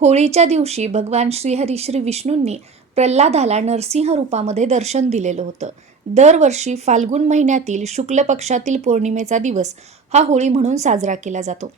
होळीच्या दिवशी भगवान श्रीहरी श्री विष्णूंनी प्रल्हादाला नरसिंह रूपामध्ये दर्शन दिलेलं होतं. दरवर्षी फाल्गुन महिन्यातील शुक्ल पक्षातील पौर्णिमेचा दिवस हा होळी म्हणून साजरा केला जातो.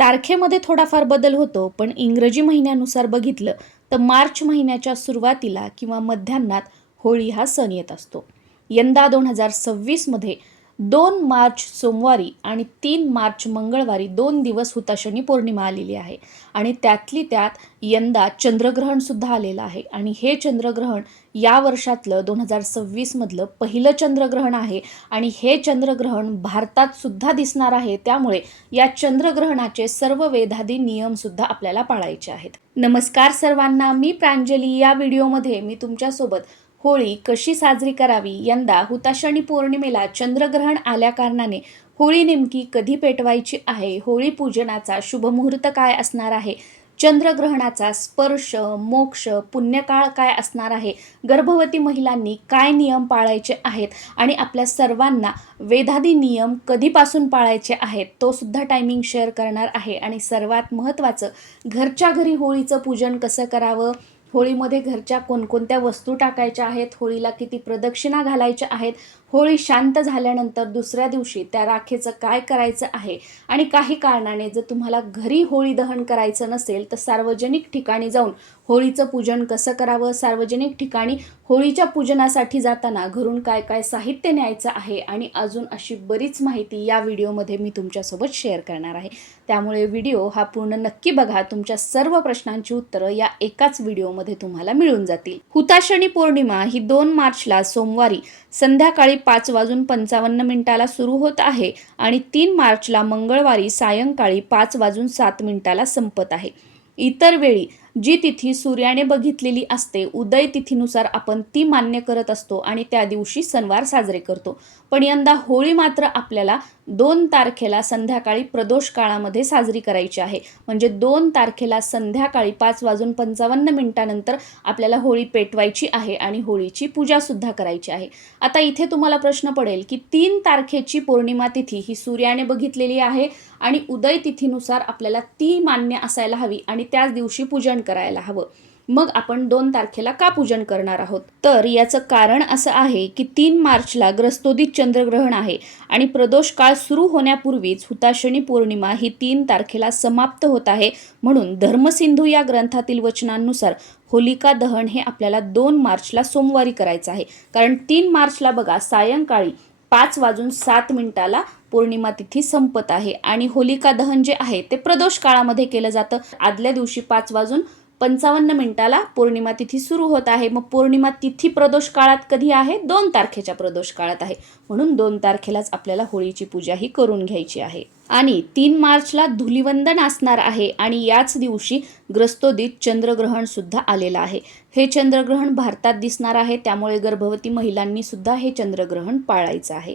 तारखेमध्ये थोडाफार बदल होतो, पण इंग्रजी महिन्यानुसार बघितलं तर मार्च महिन्याच्या सुरुवातीला किंवा मध्यान्हात होळी हा सण येत असतो. यंदा 2026 मध्ये 2 मार्च सोमवारी आणि 3 मार्च मंगळवारी 2 दिवस हुताशनी पौर्णिमा आलेली आहे आणि त्यातली त्यात यंदा चंद्रग्रहण सुद्धा आलेलं आहे आणि हे चंद्रग्रहण या वर्षातलं 2026 मधलं पहिलं चंद्रग्रहण आहे आणि हे चंद्रग्रहण भारतात सुद्धा दिसणार आहे. त्यामुळे या चंद्रग्रहणाचे सर्व वेधादी नियम सुद्धा आपल्याला पाळायचे आहेत. नमस्कार सर्वांना, मी प्रांजली. या व्हिडिओमध्ये मी तुमच्यासोबत होळी कशी साजरी करावी, यंदा हुताशनी पौर्णिमेला चंद्रग्रहण आल्या कारणाने होळी नेमकी कधी पेटवायची आहे, होळी पूजनाचा शुभमुहूर्त काय असणार आहे, चंद्रग्रहणाचा स्पर्श, मोक्ष, पुण्यकाळ काय असणार आहे, गर्भवती महिलांनी काय नियम पाळायचे आहेत आणि आपल्या सर्वांना वेधादी नियम कधीपासून पाळायचे आहेत तो सुद्धा टायमिंग शेअर करणार आहे. आणि सर्वात महत्त्वाचं, घरच्या घरी होळीचं पूजन कसं करावं, होळीमध्ये घरच्या कोणकोणत्या वस्तू टाकायच्या आहेत, होळीला किती प्रदक्षिणा घालायच्या आहेत, होळी शांत झाल्यानंतर दुसऱ्या दिवशी त्या राखेचं काय करायचं आहे आणि काही कारणाने जर तुम्हाला घरी होळी दहन करायचं नसेल तर सार्वजनिक ठिकाणी जाऊन होळीचं पूजन कसं करावं, सार्वजनिक ठिकाणी होळीच्या पूजनासाठी जाताना घरून काय काय साहित्य न्यायचं आहे आणि अजून अशी बरीच माहिती या व्हिडिओमध्ये मी तुमच्यासोबत शेअर करणार आहे. त्यामुळे व्हिडिओ हा पूर्ण नक्की बघा. तुमच्या सर्व प्रश्नांची उत्तरं या एकाच व्हिडिओमध्ये तुम्हाला मिळून जातील. हुताशनी पौर्णिमा ही 2 मार्चला सोमवारी संध्याकाळी 5:55 सुरू होत आहे आणि 3 मार्चला मंगळवारी सायंकाळी 5:07 संपत आहे. इतर वेळी जी तिथी सूर्याने बघितलेली असते, उदय तिथीनुसार आपण ती मान्य करत असतो आणि त्या दिवशी सणवार साजरे करतो. पण यंदा होळी मात्र आपल्याला 2 तारखेला संध्याकाळी प्रदोष काळामध्ये साजरी करायची आहे. म्हणजे 2 तारखेला संध्याकाळी 5:55 नंतर आपल्याला होळी पेटवायची आहे आणि होळीची पूजा सुद्धा करायची आहे. आता इथे तुम्हाला प्रश्न पडेल की 3 तारखेची पौर्णिमा तिथी ही सूर्याने बघितलेली आहे आणि उदय तिथीनुसार आपल्याला ती मान्य असायला हवी आणि त्याच दिवशी पूजन करायला हवं. मग आपण 2 तारखेला का पूजन करणार आहोत? तर याचं कारण असं आहे की 3 मार्चला ग्रस्तोदित चंद्रग्रहण आहे आणि प्रदोष काळ सुरू होण्यापूर्वीच हुताशनी पौर्णिमा ही 3 तारखेला समाप्त होत आहे. म्हणून धर्मसिंधू या ग्रंथातील वचनांनुसार होलिका दहन हे आपल्याला 2 मार्चला सोमवारी करायचं आहे. कारण 3 मार्चला बघा सायंकाळी 5:07 पौर्णिमा तिथी संपत आहे आणि होलिका दहन जे आहे ते प्रदोष काळामध्ये केलं जातं. आदल्या दिवशी 5:55 पौर्णिमा तिथी सुरू होत आहे. मग पौर्णिमा तिथी प्रदोष काळात कधी आहे? 2 तारखेच्या प्रदोष काळात आहे. म्हणून 2 तारखेलाच आपल्याला होळीची पूजा ही करून घ्यायची आहे. आणि 3 मार्चला धुलिवंदन असणार आहे आणि याच दिवशी ग्रस्तोदित चंद्रग्रहण सुद्धा आलेलं आहे. हे चंद्रग्रहण भारतात दिसणार आहे, त्यामुळे गर्भवती महिलांनी सुद्धा हे चंद्रग्रहण पाळायचं आहे.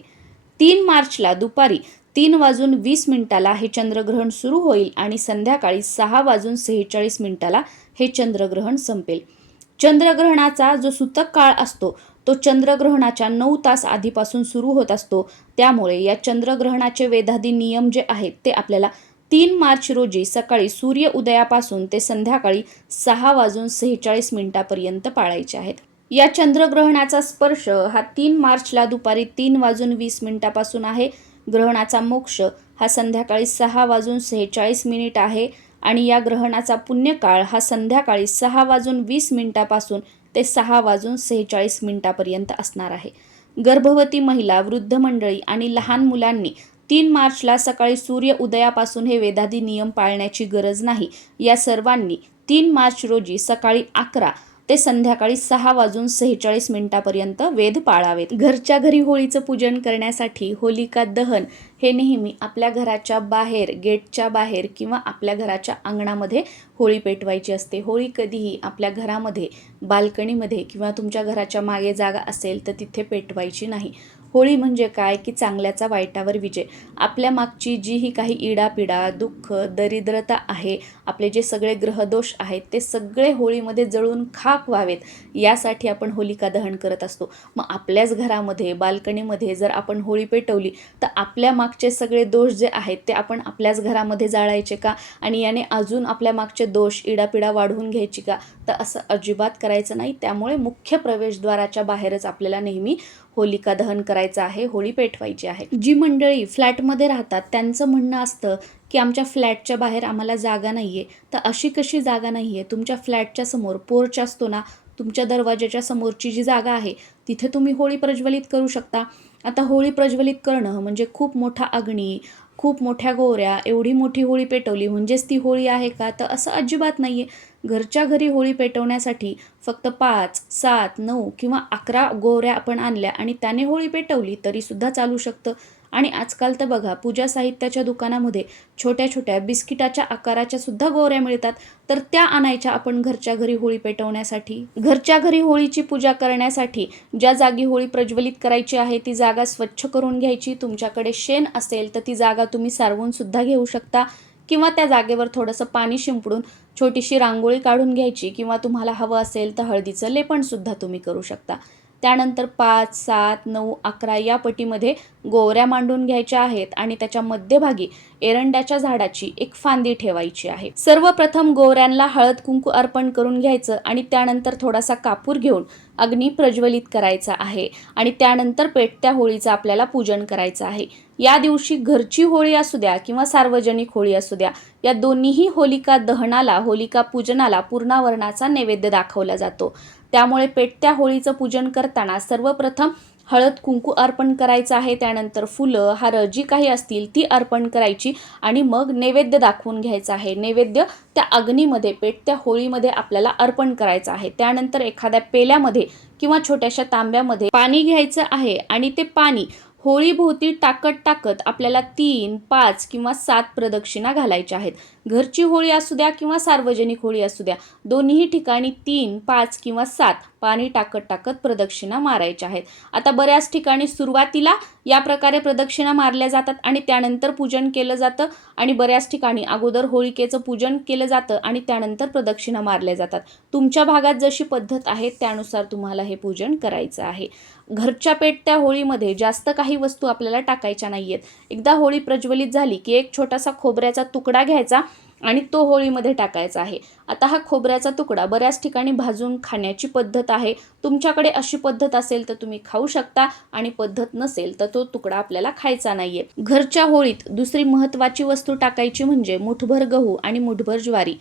3 मार्चला दुपारी 3:20 हे चंद्रग्रहण सुरू होईल आणि संध्याकाळी 6:46 हे चंद्रग्रहण संपेल. चंद्रग्रहणाचा जो सूतक काळ असतो तो चंद्रग्रहणाच्या 9 तास आधीपासून सुरू होत असतो. त्यामुळे या चंद्रग्रहणाचे वेधादी नियम जे आहेत ते आपल्याला 3 मार्च रोजी सकाळी सूर्य उदयापासून ते संध्याकाळी 6:46 पर्यंत पाळायचे आहेत. या चंद्रग्रहणाचा स्पर्श हा 3 मार्चला दुपारी 3:20 पासून आहे. ग्रहणाचा मोक्ष हा संध्याकाळी 6:46 आहे आणि या ग्रहणाचा पुण्यकाळ हा संध्याकाळी 6:20 पासून ते 6:46 पर्यंत असणार आहे. गर्भवती महिला, वृद्ध मंडळी आणि लहान मुलांनी 3 मार्चला सकाळी सूर्य उदयापासून हे वेधादी नियम पाळण्याची गरज नाही. या सर्वांनी 3 मार्च रोजी सकाळी 11 ते संध्याकाळी 6:46 पर्यंत वेध पाळावेत. घरच्या घरी होळीचं पूजन करण्यासाठी होलिका दहन हे नेहमी आपल्या घराच्या बाहेर, गेटच्या बाहेर किंवा आपल्या घराच्या अंगणामध्ये होळी पेटवायची असते. होळी कधीही आपल्या घरामध्ये, बाल्कनीमध्ये किंवा तुमच्या घराच्या मागे जागा असेल तर तिथे पेटवायची नाही. होळी म्हणजे काय की चांगल्याचा वाईटावर विजय. आपल्या मागची जी ही काही इडापिडा, दुःख, दरिद्रता आहे, आपले जे सगळे ग्रहदोष आहेत ते सगळे होळीमध्ये जळून खाक व्हावेत यासाठी आपण होलिका दहन करत असतो. मग आपल्याच घरामध्ये बाल्कनीमध्ये जर आपण होळी पेटवली तर आपल्या मागचे सगळे दोष जे आहेत ते आपण आपल्याच घरामध्ये जाळायचे का? आणि याने अजून आपल्या मागचे दोष, इडापिडा वाढवून घ्यायची का? तर असं अजिबात करायचं नाही. त्यामुळे मुख्य प्रवेशद्वाराच्या बाहेरच आपल्याला नेहमी होलिका दहन करायचं आहे, होळी पेटवायची आहे. जी मंडळी फ्लॅटमध्ये राहतात त्यांचं म्हणणं असतं की आमच्या फ्लॅटच्या बाहेर आम्हाला जागा नाही आहे. तर अशी कशी जागा नाही आहे? तुमच्या फ्लॅटच्या समोर पोर्च असतो ना, तुमच्या दरवाजाच्या समोरची जी जागा आहे तिथे तुम्ही होळी प्रज्वलित करू शकता. आता होळी प्रज्वलित करणं म्हणजे खूप मोठा अग्नी, खूप मोठ्या गोवऱ्या, एवढी मोठी होळी पेटवली म्हणजेच ती होळी आहे का? तर असं अजिबात नाही आहे. घरच्या घरी होळी पेटवण्यासाठी फक्त 5, 7, 9 किंवा 11 गोवऱ्या आपण आणल्या आणि त्याने होळी पेटवली तरीसुद्धा चालू शकतं. आणि आजकाल तर बघा पूजा साहित्याच्या दुकानामध्ये छोट्या छोट्या बिस्किटाच्या आकाराच्या सुद्धा गोवऱ्या मिळतात. तर त्या आणायच्या आपण घरच्या घरी होळी पेटवण्यासाठी. घरच्या घरी होळीची पूजा करण्यासाठी ज्या जागी होळी प्रज्वलित करायची आहे ती जागा स्वच्छ करून घ्यायची. तुमच्याकडे शेण असेल तर ती जागा तुम्ही सारवून सुद्धा घेऊ शकता किंवा त्या जागेवर थोडंसं पाणी शिंपडून छोटीशी रांगोळी काढून घ्यायची किंवा तुम्हाला हवं असेल तर हळदीचं लेपनसुद्धा तुम्ही करू शकता. त्यानंतर 5, 7, 9, 11 या पटीमध्ये गोवऱ्या मांडून घ्यायच्या आहेत आणि त्याच्या मध्यभागी एरंड्याच्या झाडाची एक फांदी ठेवायची आहे. सर्वप्रथम गोवऱ्यांना हळद कुंकू अर्पण करून घ्यायचं आणि त्यानंतर थोडासा कापूर घेऊन अग्नी प्रज्वलित करायचा आहे आणि त्यानंतर पेटत्या होळीचं आपल्याला पूजन करायचं आहे. या दिवशी घरची होळी असू द्या किंवा सार्वजनिक होळी असू द्या, या दोन्हीही होलिका दहनाला, होलिका पूजनाला पूर्णावरणाचा नैवेद्य दाखवला जातो. त्यामुळे पेटत्या होळीचं पूजन करताना सर्वप्रथम हळद कुंकू अर्पण करायचं आहे. त्यानंतर फुलं, हार जी काही असतील ती अर्पण करायची आणि मग नैवेद्य दाखवून घ्यायचं आहे. नैवेद्य त्या अग्नीमध्ये, पेटत्या होळीमध्ये आपल्याला अर्पण करायचं आहे. त्यानंतर एखाद्या पेल्यामध्ये किंवा छोट्याशा तांब्यामध्ये पाणी घ्यायचं आहे आणि ते पाणी होळीभोवती टाकत टाकत आपल्याला 3, 5 किंवा 7 प्रदक्षिणा घालायच्या आहेत. घरची होळी असू द्या किंवा सार्वजनिक होळी असू द्या, दोन्ही ठिकाणी 3, 5 किंवा 7 पाणी टाकत टाकत प्रदक्षिणा मारायच्या आहेत. आता बऱ्याच ठिकाणी सुरुवातीला या प्रकारे प्रदक्षिणा मारल्या जातात आणि त्यानंतर पूजन केलं जातं आणि बऱ्याच ठिकाणी अगोदर होळिकेचं पूजन केलं जातं आणि त्यानंतर प्रदक्षिणा मारल्या जातात. तुमच्या भागात जशी पद्धत आहे त्यानुसार तुम्हाला हे पूजन करायचं आहे. घरच्या पेटत्या होळीमध्ये जास्त काही वस्तू आपल्याला टाकायच्या नाहीयेत. एकदा होळी प्रज्वलित झाली की एक छोटासा खोबऱ्याचा तुकडा घ्यायचा आणि तो होळीमध्ये टाकायचा आहे. आता हा खोबऱ्याचा तुकडा बऱ्याच ठिकाणी भाजून खाण्याची पद्धत आहे. तुमच्याकडे अशी पद्धत असेल तर तुम्ही खाऊ शकता आणि पद्धत नसेल तर तो तुकडा आपल्याला खायचा नाहीये. घरच्या होळीत दुसरी महत्त्वाची वस्तू टाकायची म्हणजे मुठभर गहू आणि मुठभर ज्वारी.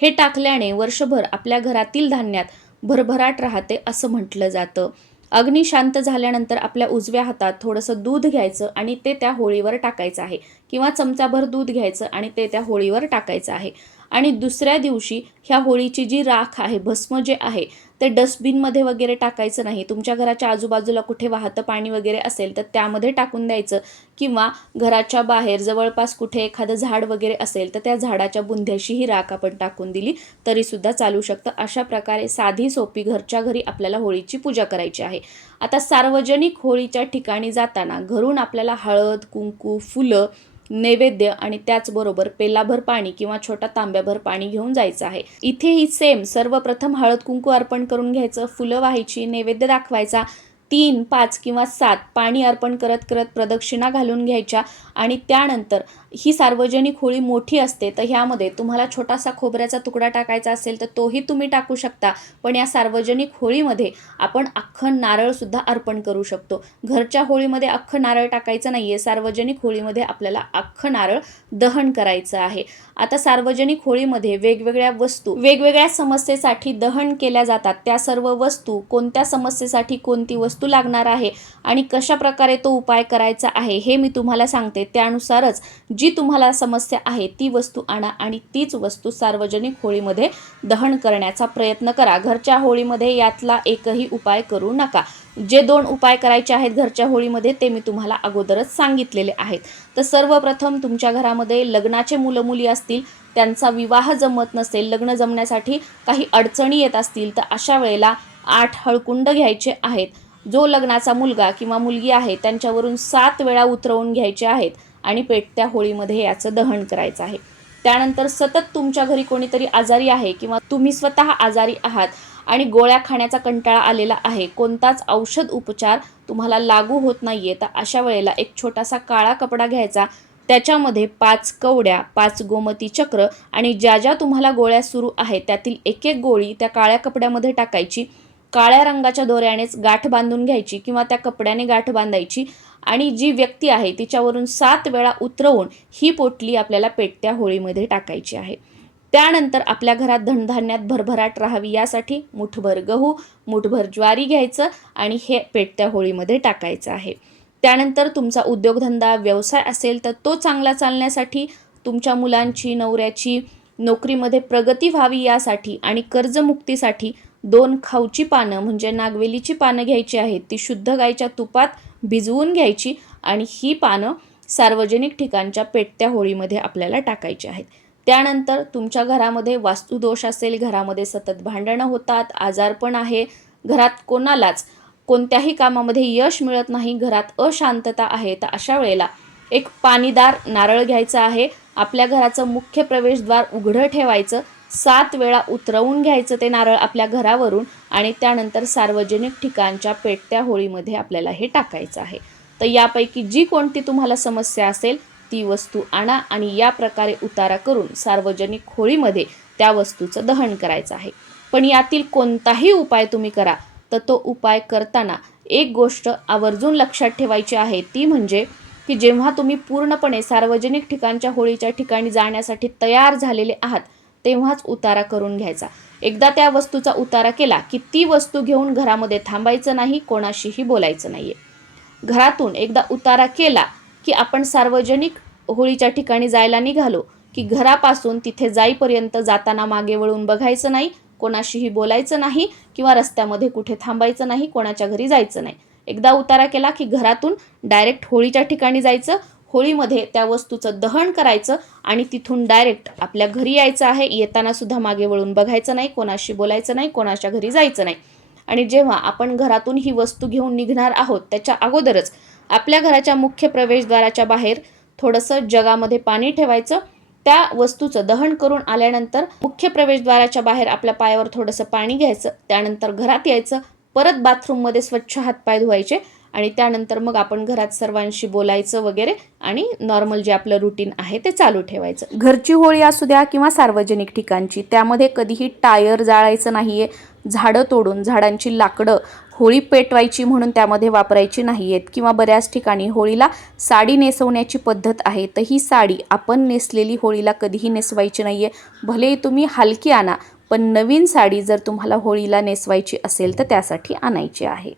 हे टाकल्याने वर्षभर आपल्या घरातील धान्यात भरभराट राहते असं म्हटलं जातं. अग्नी शांत झाल्यानंतर आपल्या उजव्या हातात थोडंसं दूध घ्यायचं आणि ते त्या होळीवर टाकायचं आहे किंवा चमचाभर दूध घ्यायचं आणि ते त्या होळीवर टाकायचं आहे. आणि दुसऱ्या दिवशी ह्या होळीची जी राख आहे, भस्म जे आहे ते डस्टबिनमध्ये वगैरे टाकायचं नाही. तुमच्या घराच्या आजूबाजूला कुठे वाहतं पाणी वगैरे असेल तर त्यामध्ये टाकून द्यायचं किंवा घराच्या बाहेर जवळपास कुठे एखादं झाड वगैरे असेल तर त्या झाडाच्या बुंध्याशी ही राख आपण टाकून दिली तरीसुद्धा चालू शकतं. अशा प्रकारे साधी सोपी घरच्या घरी आपल्याला होळीची पूजा करायची आहे. आता सार्वजनिक होळीच्या ठिकाणी जाताना घरून आपल्याला हळद, कुंकू, फुलं, नैवेद्य आणि त्याचबरोबर पेलाभर पाणी किंवा छोटा तांब्याभर पाणी घेऊन जायचं आहे. इथेही सेम सर्वप्रथम हळद कुंकू अर्पण करून घ्यायचं, फुलं वाहायची, नैवेद्य दाखवायचा, 3, 5 किंवा 7 पाणी अर्पण करत करत प्रदक्षिणा घालून घ्यायच्या आणि त्यानंतर ही सार्वजनिक होळी मोठी असते तर ह्यामध्ये तुम्हाला छोटासा खोबऱ्याचा तुकडा टाकायचा असेल तर तोही तुम्ही टाकू शकता. पण या सार्वजनिक होळीमध्ये आपण अख्खं नारळसुद्धा अर्पण करू शकतो. घरच्या होळीमध्ये अख्खं नारळ टाकायचं नाही आहे. सार्वजनिक होळीमध्ये आपल्याला अख्खं नारळ दहन करायचं आहे. आता सार्वजनिक होळीमध्ये वेगवेगळ्या वस्तू वेगवेगळ्या समस्येसाठी दहन केल्या जातात. त्या सर्व वस्तू कोणत्या समस्येसाठी कोणती वस्तू लागणार आहे आणि कशा प्रकारे तो उपाय करायचा आहे हे मी तुम्हाला सांगते. त्यानुसारच जी तुम्हाला समस्या आहे ती वस्तू आणा आणि तीच वस्तू सार्वजनिक होळीमध्ये दहन करण्याचा प्रयत्न करा. घरच्या होळीमध्ये यातला एकही उपाय करू नका. जे 2 उपाय करायचे आहेत घरच्या होळीमध्ये ते मी तुम्हाला अगोदरच सांगितलेले आहेत. तर सर्वप्रथम तुमच्या घरामध्ये लग्नाचे मुलं मुली असतील, त्यांचा विवाह जमत नसेल, लग्न जमण्यासाठी काही अडचणी येत असतील तर अशा वेळेला 8 हळकुंड घ्यायचे आहेत. जो लग्नाचा मुलगा किंवा मुलगी आहे त्यांच्यावरून 7 वेळा उतरवून घ्यायचे आहेत आणि पेटत्या होळीमध्ये याचं दहन करायचं आहे. त्यानंतर सतत तुमच्या घरी कोणीतरी आजारी आहे किंवा तुम्ही स्वतः आजारी आहात आणि गोळ्या खाण्याचा कंटाळा आलेला आहे, कोणताच औषध उपचार तुम्हाला लागू होत नाहीये, तर अशा वेळेला एक छोटासा काळा कपडा घ्यायचा. त्याच्यामध्ये 5 कवड्या, 5 गोमती चक्र आणि ज्या तुम्हाला गोळ्या सुरू आहेत त्यातील एक एक गोळी त्या काळ्या कपड्यामध्ये टाकायची. काळ्या रंगाच्या दोऱ्यानेच गाठ बांधून घ्यायची किंवा त्या कपड्याने गाठ बांधायची आणि जी व्यक्ती आहे तिच्यावरून 7 वेळा उतरवून ही पोटली आपल्याला पेटत्या होळीमध्ये टाकायची आहे. त्यानंतर आपल्या घरात धनधान्यात भरभराट राहावी यासाठी मुठभर गहू, मुठभर ज्वारी घ्यायचं आणि हे पेटत्या होळीमध्ये टाकायचं आहे. त्यानंतर तुमचा उद्योगधंदा, व्यवसाय असेल तर तो चांगला चालण्यासाठी, तुमच्या मुलांची, नवऱ्याची नोकरीमध्ये प्रगती व्हावी यासाठी आणि कर्जमुक्तीसाठी 2 खाऊची पानं म्हणजे नागवेलीची पानं घ्यायची आहेत. ती शुद्ध गाईच्या तुपात भिजवून घ्यायची आणि ही पानं सार्वजनिक ठिकाणच्या पेटत्या होळीमध्ये आपल्याला टाकायची आहेत. त्यानंतर तुमच्या घरामध्ये वास्तुदोष असेल, घरामध्ये सतत भांडणं होतात, आजारपण आहे, घरात कोणालाच कोणत्याही कामामध्ये यश मिळत नाही, घरात अशांतता आहे, तर अशा वेळेला एक पाणीदार नारळ घ्यायचा आहे. आपल्या घराचं मुख्य प्रवेशद्वार उघडं ठेवायचं, 7 वेळा उतरवून घ्यायचं ते नारळ आपल्या घरावरून आणि त्यानंतर सार्वजनिक ठिकाणच्या पेटत्या होळीमध्ये आपल्याला हे टाकायचं आहे. तर यापैकी जी कोणती तुम्हाला समस्या असेल ती वस्तू आणा आणि या प्रकारे उतारा करून सार्वजनिक होळीमध्ये त्या वस्तूचं दहन करायचं आहे. पण यातील कोणताही उपाय तुम्ही करा, तर तो उपाय करताना एक गोष्ट आवर्जून लक्षात ठेवायची आहे, ती म्हणजे की जेव्हा तुम्ही पूर्णपणे सार्वजनिक ठिकाणच्या होळीच्या ठिकाणी जाण्यासाठी तयार झालेले आहात तेव्हाच उतारा करून घ्यायचा. एकदा त्या वस्तूचा उतारा केला की ती वस्तू घेऊन घरामध्ये थांबायचं नाही, कोणाशीही बोलायचं नाहीये. घरातून एकदा उतारा केला की आपण सार्वजनिक होळीच्या ठिकाणी जायला निघालो की घरापासून तिथे जाईपर्यंत जाताना मागे वळून बघायचं नाही, कोणाशीही बोलायचं नाही किंवा रस्त्यामध्ये कुठे थांबायचं नाही, कोणाच्या घरी जायचं नाही. एकदा उतारा केला की घरातून डायरेक्ट होळीच्या ठिकाणी जायचं, होळीमध्ये त्या वस्तूचं दहन करायचं आणि तिथून डायरेक्ट आपल्या घरी यायचं आहे. येताना सुद्धा मागे वळून बघायचं नाही, कोणाशी बोलायचं नाही, कोणाच्या घरी जायचं नाही. आणि जेव्हा आपण घरातून ही वस्तू घेऊन निघणार आहोत त्याच्या अगोदरच आपल्या घराच्या मुख्य प्रवेशद्वाराच्या बाहेर थोडंसं जगामध्ये पाणी ठेवायचं. त्या वस्तूचं दहन करून आल्यानंतर मुख्य प्रवेशद्वाराच्या बाहेर आपल्या पायावर थोडंसं पाणी घ्यायचं. त्यानंतर घरात यायचं, परत बाथरूममध्ये स्वच्छ हातपाय धुवायचे आणि त्यानंतर मग आपण घरात सर्वांशी बोलायचं वगैरे आणि नॉर्मल जे आपलं रुटीन आहे ते चालू ठेवायचं. घरची होळी असू द्या किंवा सार्वजनिक ठिकाणची, त्यामध्ये कधीही टायर जाळायचं नाहीये, झाडं तोडून झाडांची लाकडं होळी पेटवायची म्हणून त्यामध्ये वापरायची नाही आहेत किंवा बऱ्याच ठिकाणी होळीला साडी नेसवण्याची पद्धत आहे, तर ही साडी आपण नेसलेली होळीला कधीही नेसवायची नाही आहे. भले तुम्ही हलकी आणा, पण नवीन साडी जर तुम्हाला होळीला नेसवायची असेल तर त्यासाठी आणायची आहे.